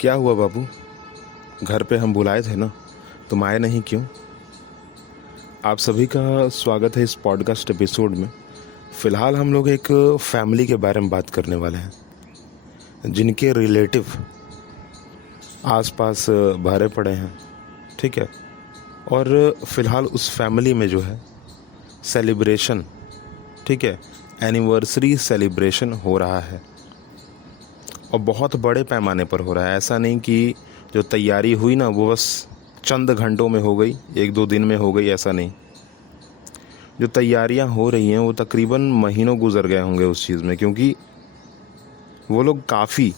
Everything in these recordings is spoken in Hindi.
क्या हुआ बाबू? घर पे हम बुलाए थे ना, तुम आए नहीं क्यों? आप सभी का स्वागत है इस पॉडकास्ट एपिसोड में। फ़िलहाल हम लोग एक फैमिली के बारे में बात करने वाले हैं जिनके रिलेटिव आसपास भरे पड़े हैं। ठीक है। और फ़िलहाल उस फैमिली में जो है सेलिब्रेशन, ठीक है, एनिवर्सरी सेलिब्रेशन हो रहा है और बहुत बड़े पैमाने पर हो रहा है। ऐसा नहीं कि जो तैयारी हुई ना वो बस चंद घंटों में हो गई, एक दो दिन में हो गई, ऐसा नहीं। जो तैयारियां हो रही हैं वो तकरीबन महीनों गुजर गए होंगे उस चीज़ में, क्योंकि वो लोग काफ़ी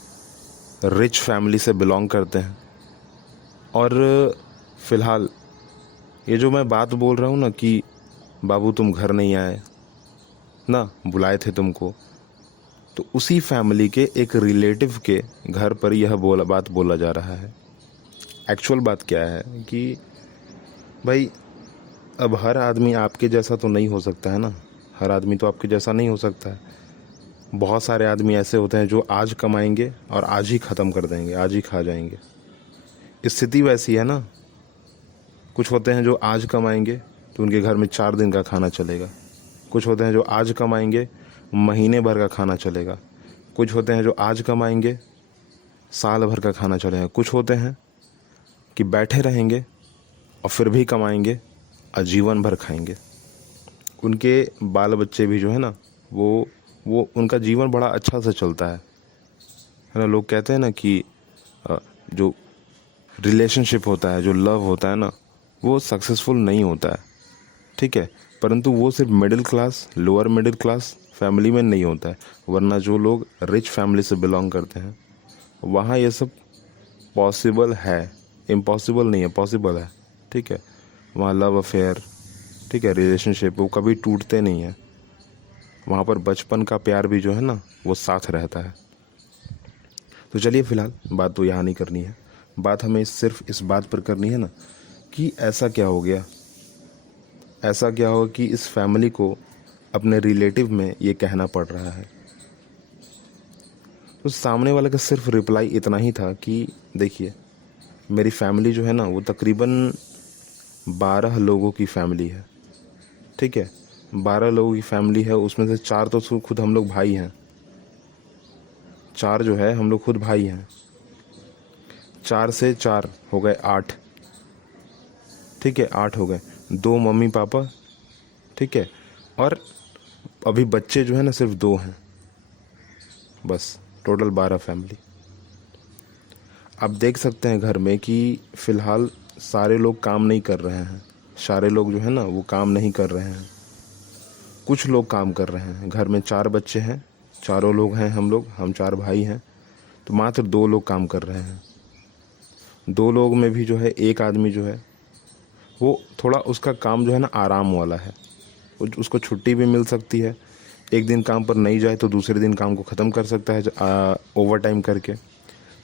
रिच फैमिली से बिलोंग करते हैं। और फ़िलहाल ये जो मैं बात बोल रहा हूँ ना कि बाबू तुम घर नहीं आए ना, बुलाए थे तुमको, तो उसी फैमिली के एक रिलेटिव के घर पर यह बात बोला जा रहा है। एक्चुअल बात क्या है कि भाई, अब हर आदमी आपके जैसा तो नहीं हो सकता है ना। हर आदमी तो आपके जैसा नहीं हो सकता है। बहुत सारे आदमी ऐसे होते हैं जो आज कमाएंगे और आज ही ख़त्म कर देंगे, आज ही खा जाएंगे। स्थिति वैसी है ना। कुछ होते हैं जो आज कमाएंगे तो उनके घर में 4 दिन का खाना चलेगा। कुछ होते हैं जो आज कमाएंगे महीने भर का खाना चलेगा। कुछ होते हैं जो आज कमाएंगे साल भर का खाना चलेगा। कुछ होते हैं कि बैठे रहेंगे और फिर भी कमाएंगे और जीवन भर खाएंगे। उनके बाल बच्चे भी जो है ना, वो उनका जीवन बड़ा अच्छा से चलता है ना। लोग कहते हैं ना कि जो रिलेशनशिप होता है, जो लव होता है ना, वो सक्सेसफुल नहीं होता है। ठीक है। परंतु वो सिर्फ middle class, lower middle class family में नहीं होता है। वरना जो लोग रिच फैमिली से बिलोंग करते हैं वहाँ ये सब पॉसिबल है। इम्पॉसिबल नहीं है, पॉसिबल है। ठीक है। वहाँ लव अफेयर, ठीक है, रिलेशनशिप वो कभी टूटते नहीं हैं। वहाँ पर बचपन का प्यार भी जो है ना वो साथ रहता है। तो चलिए, फ़िलहाल बात तो यहाँ नहीं करनी है। बात हमें सिर्फ इस बात पर करनी है ना कि ऐसा क्या हो गया, ऐसा क्या हो कि इस फैमिली को अपने रिलेटिव में ये कहना पड़ रहा है। तो सामने वाले का सिर्फ रिप्लाई इतना ही था कि देखिए, मेरी फैमिली जो है ना वो तकरीबन 12 लोगों की फैमिली है। ठीक है। 12 लोगों की फैमिली है, उसमें से 4 तो खुद हम लोग भाई हैं। 4 जो है हम लोग खुद भाई हैं। 4 से 4 हो गए 8। ठीक है, 8 हो गए। 2 मम्मी पापा, ठीक है, और अभी बच्चे जो है ना सिर्फ 2 हैं। बस टोटल 12 फैमिली। आप देख सकते हैं घर में कि फ़िलहाल सारे लोग काम नहीं कर रहे हैं। सारे लोग जो है ना वो काम नहीं कर रहे हैं। कुछ लोग काम कर रहे हैं। घर में 4 बच्चे हैं, चारों लोग हैं, हम 4 भाई हैं, तो मात्र 2 लोग काम कर रहे हैं। 2 लोग में भी जो है एक आदमी जो है वो थोड़ा, उसका काम जो है ना आराम वाला है। उसको छुट्टी भी मिल सकती है। एक दिन काम पर नहीं जाए तो दूसरे दिन काम को ख़त्म कर सकता है ओवर टाइम करके।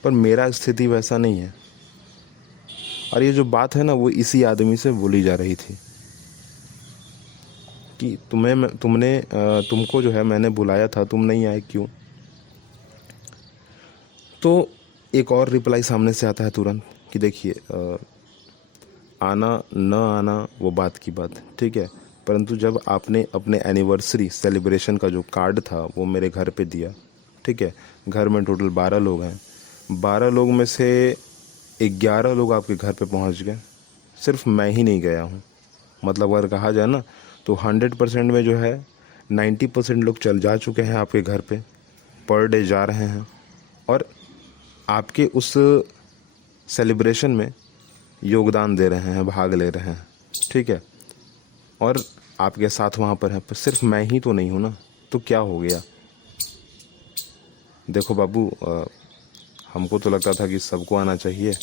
पर मेरा स्थिति वैसा नहीं है। और ये जो बात है ना वो इसी आदमी से बोली जा रही थी कि तुमको जो है मैंने बुलाया था, तुम नहीं आए क्यों? तो एक और रिप्लाई सामने से आता है तुरंत कि देखिए, आना न आना वो बात की बात, ठीक है, परंतु जब आपने अपने एनिवर्सरी सेलिब्रेशन का जो कार्ड था वो मेरे घर पे दिया, ठीक है, घर में टोटल 12 लोग हैं, 12 लोग में से 11 लोग आपके घर पे पहुंच गए, सिर्फ मैं ही नहीं गया हूं। मतलब अगर कहा जाए ना तो 100% में जो है 90% लोग जा चुके हैं आपके घर पे, पर डे जा रहे हैं और आपके उस सेलिब्रेशन में योगदान दे रहे हैं, भाग ले रहे हैं, ठीक है, और आपके साथ वहाँ पर है। पर सिर्फ मैं ही तो नहीं हूँ ना, तो क्या हो गया? देखो बाबू, हमको तो लगता था कि सबको आना चाहिए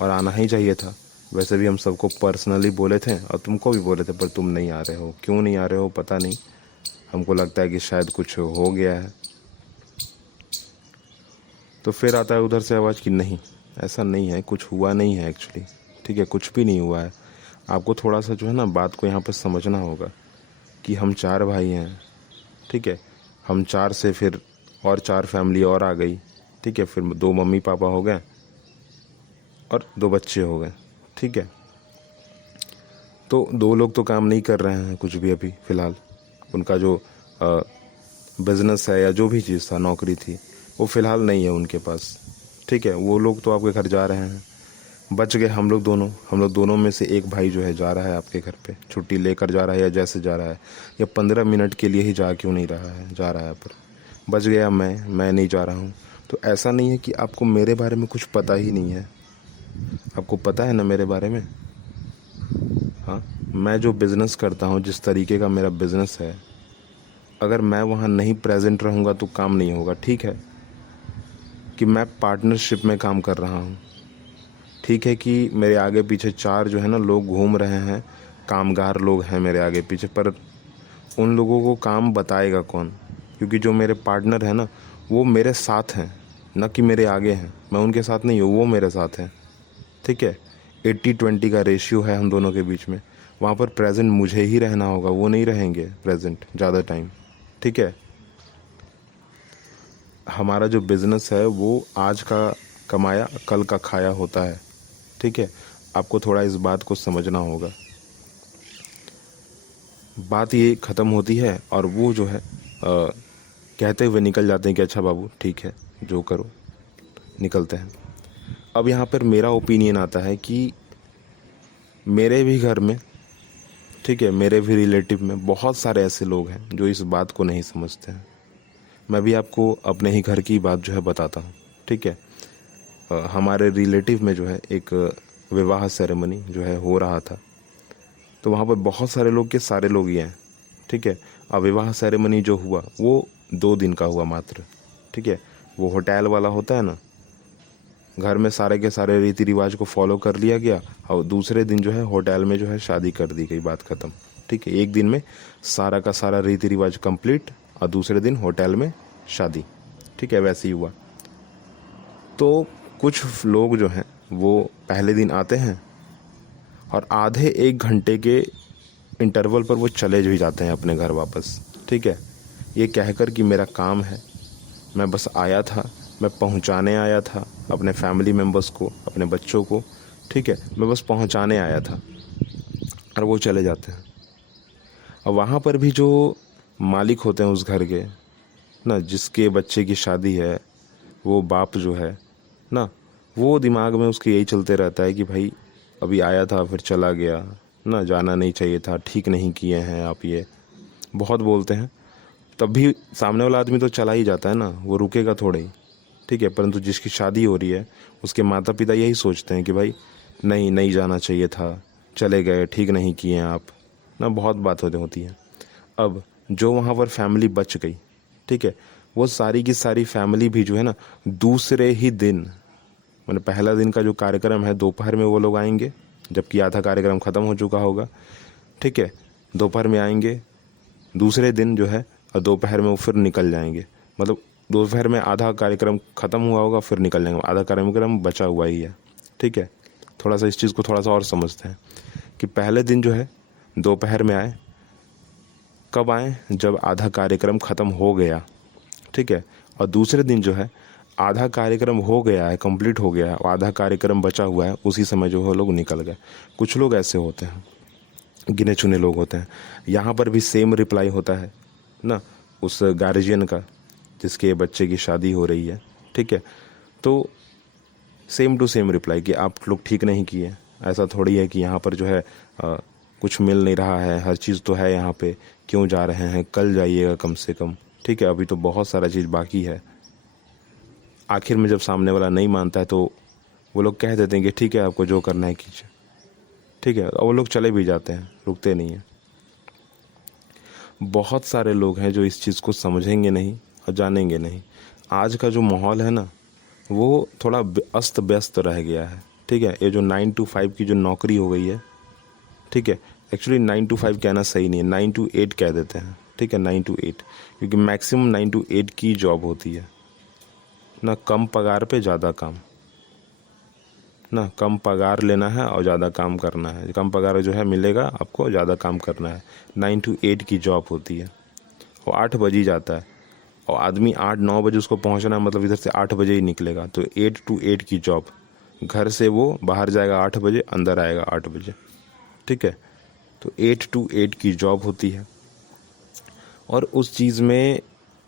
और आना ही चाहिए था। वैसे भी हम सबको पर्सनली बोले थे और तुमको भी बोले थे, पर तुम नहीं आ रहे हो। क्यों नहीं आ रहे हो पता नहीं। हमको लगता है कि शायद कुछ हो गया है। तो फिर आता है उधर से आवाज़ कि नहीं, ऐसा नहीं है, कुछ हुआ नहीं है एक्चुअली, ठीक है, कुछ भी नहीं हुआ है। आपको थोड़ा सा जो है ना बात को यहाँ पर समझना होगा कि हम 4 भाई हैं, ठीक है, हम 4 से फिर और 4 फैमिली और आ गई, ठीक है, फिर 2 मम्मी पापा हो गए, और 2 बच्चे हो गए, ठीक है। तो 2 लोग तो काम नहीं कर रहे हैं कुछ भी अभी फ़िलहाल। उनका जो बिज़नेस है या जो भी चीज़ था, नौकरी थी, वो फ़िलहाल नहीं है उनके पास, ठीक है। वो लोग तो आपके घर जा रहे हैं। बच गए हम लोग दोनों में से एक भाई जो है जा रहा है आपके घर पे, छुट्टी लेकर जा रहा है या जैसे जा रहा है, या 15 मिनट के लिए ही जा क्यों नहीं रहा है, जा रहा है। पर बच गया मैं नहीं जा रहा हूँ। तो ऐसा नहीं है कि आपको मेरे बारे में कुछ पता ही नहीं है, आपको पता है ना मेरे बारे में। हाँ, मैं जो बिज़नेस करता हूँ, जिस तरीके का मेरा बिज़नेस है, अगर मैं वहाँ नहीं प्रेजेंट रहूँगा तो काम नहीं होगा। ठीक है कि मैं पार्टनरशिप में काम कर रहा हूँ, ठीक है कि मेरे आगे पीछे 4 जो है ना लोग घूम रहे हैं, कामगार लोग हैं मेरे आगे पीछे, पर उन लोगों को काम बताएगा कौन? क्योंकि जो मेरे पार्टनर हैं ना, वो मेरे साथ हैं, ना कि मेरे आगे हैं। मैं उनके साथ नहीं हूँ, वो मेरे साथ हैं, ठीक है। 80-20 का रेशियो है हम दोनों के बीच में। वहाँ पर प्रेजेंट मुझे ही रहना होगा, वो नहीं रहेंगे प्रेजेंट ज़्यादा टाइम, ठीक है। हमारा जो बिज़नेस है वो आज का कमाया कल का खाया होता है, ठीक है। आपको थोड़ा इस बात को समझना होगा। बात ये ख़त्म होती है और वो जो है कहते हुए निकल जाते हैं कि अच्छा बाबू ठीक है, जो करो, निकलते हैं। अब यहाँ पर मेरा ओपिनियन आता है कि मेरे भी घर में, ठीक है, मेरे भी रिलेटिव में बहुत सारे ऐसे लोग हैं जो इस बात को नहीं समझते हैं। मैं भी आपको अपने ही घर की बात जो है बताता हूँ, ठीक है। हमारे रिलेटिव में जो है एक विवाह सेरेमनी जो है हो रहा था, तो वहाँ पर बहुत सारे लोग के सारे लोग ही हैं, ठीक है। अब विवाह सेरेमनी जो हुआ वो 2 दिन का हुआ मात्र, ठीक है। वो होटल वाला होता है ना, घर में सारे के सारे रीति रिवाज को फॉलो कर लिया गया और दूसरे दिन जो है होटल में जो है शादी कर दी गई, बात ख़त्म, ठीक है। एक दिन में सारा का सारा रीति रिवाज कंप्लीट और दूसरे दिन होटल में शादी, ठीक है, वैसे ही हुआ। तो कुछ लोग जो हैं वो पहले दिन आते हैं और आधे 1 घंटे के इंटरवल पर वो चले भी जाते हैं अपने घर वापस, ठीक है। ये कहकर कि मेरा काम है, मैं बस आया था, मैं पहुंचाने आया था अपने फैमिली मेम्बर्स को, अपने बच्चों को, ठीक है, मैं बस पहुंचाने आया था, और वो चले जाते हैं। और वहाँ पर भी जो मालिक होते हैं उस घर के ना, जिसके बच्चे की शादी है, वो बाप जो है ना, वो दिमाग में उसके यही चलते रहता है कि भाई अभी आया था फिर चला गया ना, जाना नहीं चाहिए था, ठीक नहीं किए हैं आप, ये बहुत बोलते हैं। तब भी सामने वाला आदमी तो चला ही जाता है ना, वो रुकेगा थोड़े ही, ठीक है। परंतु जिसकी शादी हो रही है उसके माता पिता यही सोचते हैं कि भाई नहीं जाना चाहिए था, चले गए, ठीक नहीं किए आप ना, बहुत बात होती है। अब जो वहाँ पर फैमिली बच गई, ठीक है, वो सारी की सारी फैमिली भी जो है ना दूसरे ही दिन, मैंने पहला दिन का जो कार्यक्रम है दोपहर में वो लोग आएंगे, जबकि आधा कार्यक्रम ख़त्म हो चुका होगा, ठीक है। दोपहर में आएंगे, दूसरे दिन जो है और दोपहर में वो फिर निकल जाएंगे। मतलब दोपहर में आधा कार्यक्रम ख़त्म हुआ होगा फिर निकल जाएंगे, आधा कार्यक्रम बचा हुआ ही है, ठीक है। थोड़ा सा इस चीज़ को थोड़ा सा और समझते हैं कि पहले दिन जो है दोपहर में आए, कब आए, जब आधा कार्यक्रम ख़त्म हो गया, ठीक है। और दूसरे दिन जो है आधा कार्यक्रम हो गया है, कंप्लीट हो गया है, और आधा कार्यक्रम बचा हुआ है, उसी समय जो है लोग निकल गए। कुछ लोग ऐसे होते हैं, गिने चुने लोग होते हैं। यहाँ पर भी सेम रिप्लाई होता है ना उस गार्जियन का जिसके बच्चे की शादी हो रही है, ठीक है। तो सेम टू सेम रिप्लाई कि आप लोग ठीक नहीं किए। ऐसा थोड़ी है कि यहाँ पर जो है कुछ मिल नहीं रहा है, हर चीज़ तो है यहाँ पे, क्यों जा रहे हैं, कल जाइएगा कम से कम, ठीक है, अभी तो बहुत सारा चीज़ बाकी है। आखिर में जब सामने वाला नहीं मानता है तो वो लोग कह देते हैं कि ठीक है आपको जो करना है कीजिए, ठीक है, और वो लोग चले भी जाते हैं, रुकते नहीं हैं। बहुत सारे लोग हैं जो इस चीज़ को समझेंगे नहीं और जानेंगे नहीं। आज का जो माहौल है ना वो थोड़ा अस्त व्यस्त रह गया है, ठीक है। ये जो 9 to 5 की जो नौकरी हो गई है, ठीक है, एक्चुअली 9 to 5 कहना सही नहीं है, 9 to 8 कह देते हैं, ठीक है, 9 to 8, क्योंकि मैक्सिमम 9 to 8 की जॉब होती है ना, कम पगार पे ज़्यादा काम ना, कम पगार लेना है और ज़्यादा काम करना है, कम पगार जो है मिलेगा आपको, ज़्यादा काम करना है। 9 to 8 की जॉब होती है, वो 8 बजे ही जाता है, और आदमी 8-9 बजे उसको पहुंचना है, मतलब इधर से 8 बजे ही निकलेगा, तो 8 to 8 की जॉब, घर से वो बाहर जाएगा 8 बजे, अंदर आएगा 8 बजे, ठीक है। तो 8 to 8 की जॉब होती है और उस चीज़ में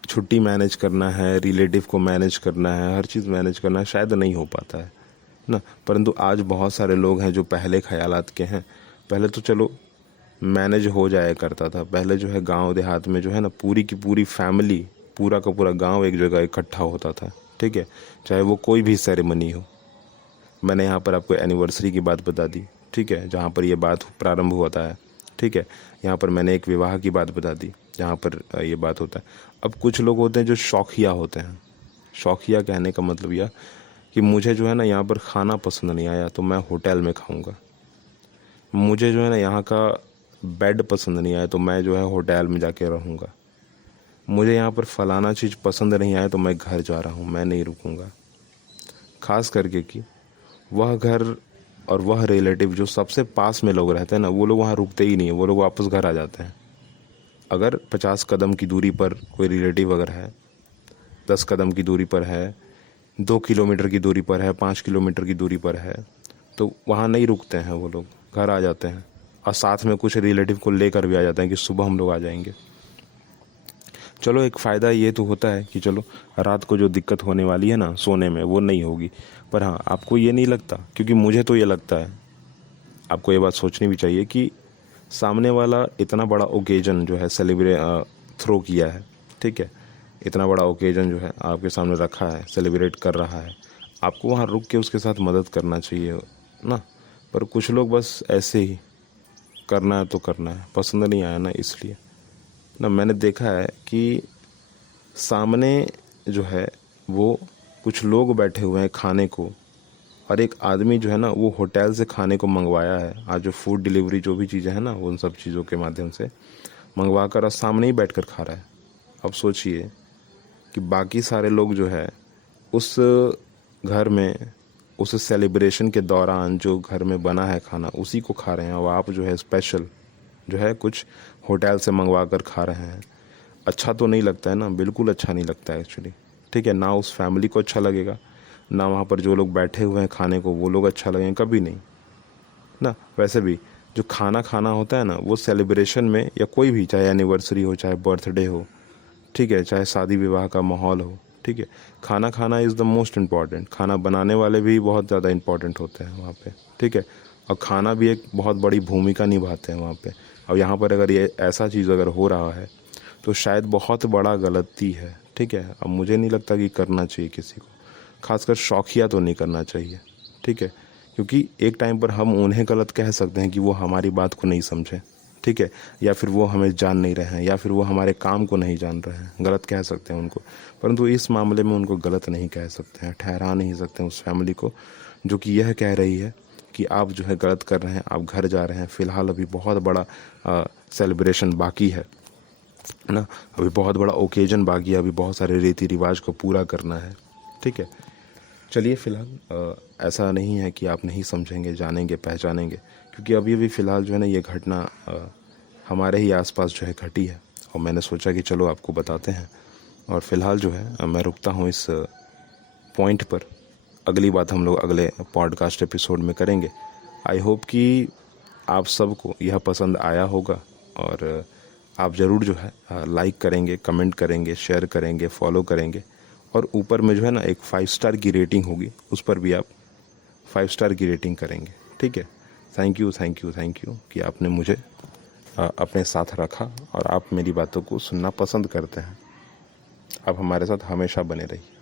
छुट्टी मैनेज करना है, रिलेटिव को मैनेज करना है, हर चीज़ मैनेज करना है, शायद नहीं हो पाता है ना। परंतु आज बहुत सारे लोग हैं जो पहले ख्यालात के हैं। पहले तो चलो मैनेज हो जाया करता था। पहले जो है गांव देहात में जो है ना पूरी की पूरी फैमिली, पूरा का पूरा गांव एक जगह इकट्ठा होता था, ठीक है, चाहे वो कोई भी सेरेमनी हो। मैंने यहाँ पर आपको एनिवर्सरी की बात बता दी, ठीक है, जहाँ पर ये बात प्रारंभ होता है, ठीक है। यहाँ पर मैंने एक विवाह की बात बता दी जहाँ पर ये बात होता है। अब कुछ लोग होते हैं जो शौकिया होते हैं। शौकिया कहने का मतलब यह कि मुझे जो है ना यहाँ पर खाना पसंद नहीं आया तो मैं होटल में खाऊंगा। मुझे जो है ना यहाँ का बेड पसंद नहीं आया तो मैं जो है होटल में जाके रहूँगा। मुझे यहाँ पर फलाना चीज़ पसंद नहीं आया तो मैं घर जा रहा हूँ, मैं नहीं रुकूँगा। खास करके कि वह घर और वह रिलेटिव जो सबसे पास में लोग रहते हैं ना, वो लोग वहाँ रुकते ही नहीं है, वो लोग वापस घर आ जाते हैं। अगर 50 कदम की दूरी पर कोई रिलेटिव अगर है, 10 कदम की दूरी पर है, 2 किलोमीटर की दूरी पर है, 5 किलोमीटर की दूरी पर है, तो वहाँ नहीं रुकते हैं, वो लोग घर आ जाते हैं और साथ में कुछ रिलेटिव को लेकर भी आ जाते हैं कि सुबह हम लोग आ जाएंगे। चलो एक फ़ायदा ये तो होता है कि चलो रात को जो दिक्कत होने वाली है ना सोने में, वो नहीं होगी। पर हाँ, आपको ये नहीं लगता, क्योंकि मुझे तो ये लगता है, आपको ये बात सोचनी भी चाहिए कि सामने वाला इतना बड़ा ओकेजन जो है थ्रो किया है, ठीक है, इतना बड़ा ओकेजन जो है आपके सामने रखा है, सेलिब्रेट कर रहा है, आपको वहाँ रुक के उसके साथ मदद करना चाहिए ना। पर कुछ लोग बस ऐसे ही करना है तो करना है, पसंद नहीं आया ना इसलिए ना। मैंने देखा है कि सामने जो है वो कुछ लोग बैठे हुए हैं खाने को, और एक आदमी जो है ना वो होटल से खाने को मंगवाया है। आज जो फूड डिलीवरी जो भी चीज़ें हैं ना, उन सब चीज़ों के माध्यम से मंगवा कर और सामने ही बैठकर खा रहा है। अब सोचिए कि बाकी सारे लोग जो है उस घर में, उस सेलिब्रेशन के दौरान जो घर में बना है खाना, उसी को खा रहे हैं, और आप जो है स्पेशल जो है कुछ होटल से मंगवा कर खा रहे हैं। अच्छा तो नहीं लगता है ना, बिल्कुल अच्छा नहीं लगता है एक्चुअली, ठीक है। ना उस फैमिली को अच्छा लगेगा, ना वहाँ पर जो लोग बैठे हुए हैं खाने को वो लोग अच्छा लगेंगे, कभी नहीं ना। वैसे भी जो खाना खाना होता है ना, वो सेलिब्रेशन में या कोई भी, चाहे एनिवर्सरी हो, चाहे बर्थडे हो, ठीक है, चाहे शादी विवाह का माहौल हो, ठीक है, खाना खाना इज़ द मोस्ट इम्पॉर्टेंट। खाना बनाने वाले भी बहुत ज़्यादा इम्पॉर्टेंट होते हैं वहाँ पे, ठीक है, और खाना भी एक बहुत बड़ी भूमिका निभाते हैं वहाँ पे। और यहाँ पर अगर ये ऐसा चीज़ अगर हो रहा है तो शायद बहुत बड़ा गलती है, ठीक है। अब मुझे नहीं लगता कि करना चाहिए किसी को, खासकर शौकिया तो नहीं करना चाहिए, ठीक है, क्योंकि एक टाइम पर हम उन्हें गलत कह सकते हैं कि वो हमारी बात को नहीं समझे, ठीक है, या फिर वो हमें जान नहीं रहे हैं, या फिर वो हमारे काम को नहीं जान रहे हैं, गलत कह सकते हैं उनको। परंतु इस मामले में उनको गलत नहीं कह सकते हैं, ठहरा नहीं सकते हैं उस फैमिली को जो कि यह कह रही है कि आप जो है गलत कर रहे हैं, आप घर जा रहे हैं। फ़िलहाल अभी बहुत बड़ा सेलिब्रेशन बाकी है ना, अभी बहुत बड़ा ओकेजन बाकी है, अभी बहुत सारे रीति रिवाज को पूरा करना है, ठीक है। चलिए फ़िलहाल ऐसा नहीं है कि आप नहीं समझेंगे, जानेंगे, पहचानेंगे, क्योंकि अभी फ़िलहाल जो है ना ये घटना हमारे ही आसपास जो है घटी है, और मैंने सोचा कि चलो आपको बताते हैं। और फ़िलहाल जो है मैं रुकता हूँ इस पॉइंट पर। अगली बात हम लोग अगले पॉडकास्ट एपिसोड में करेंगे। आई होप कि आप सबको यह पसंद आया होगा, और आप ज़रूर जो है लाइक करेंगे, कमेंट करेंगे, शेयर करेंगे, फॉलो करेंगे, और ऊपर में जो है ना एक 5 स्टार की रेटिंग होगी, उस पर भी आप 5 स्टार की रेटिंग करेंगे, ठीक है। थैंक यू कि आपने मुझे अपने साथ रखा और आप मेरी बातों को सुनना पसंद करते हैं। आप हमारे साथ हमेशा बने रहिए।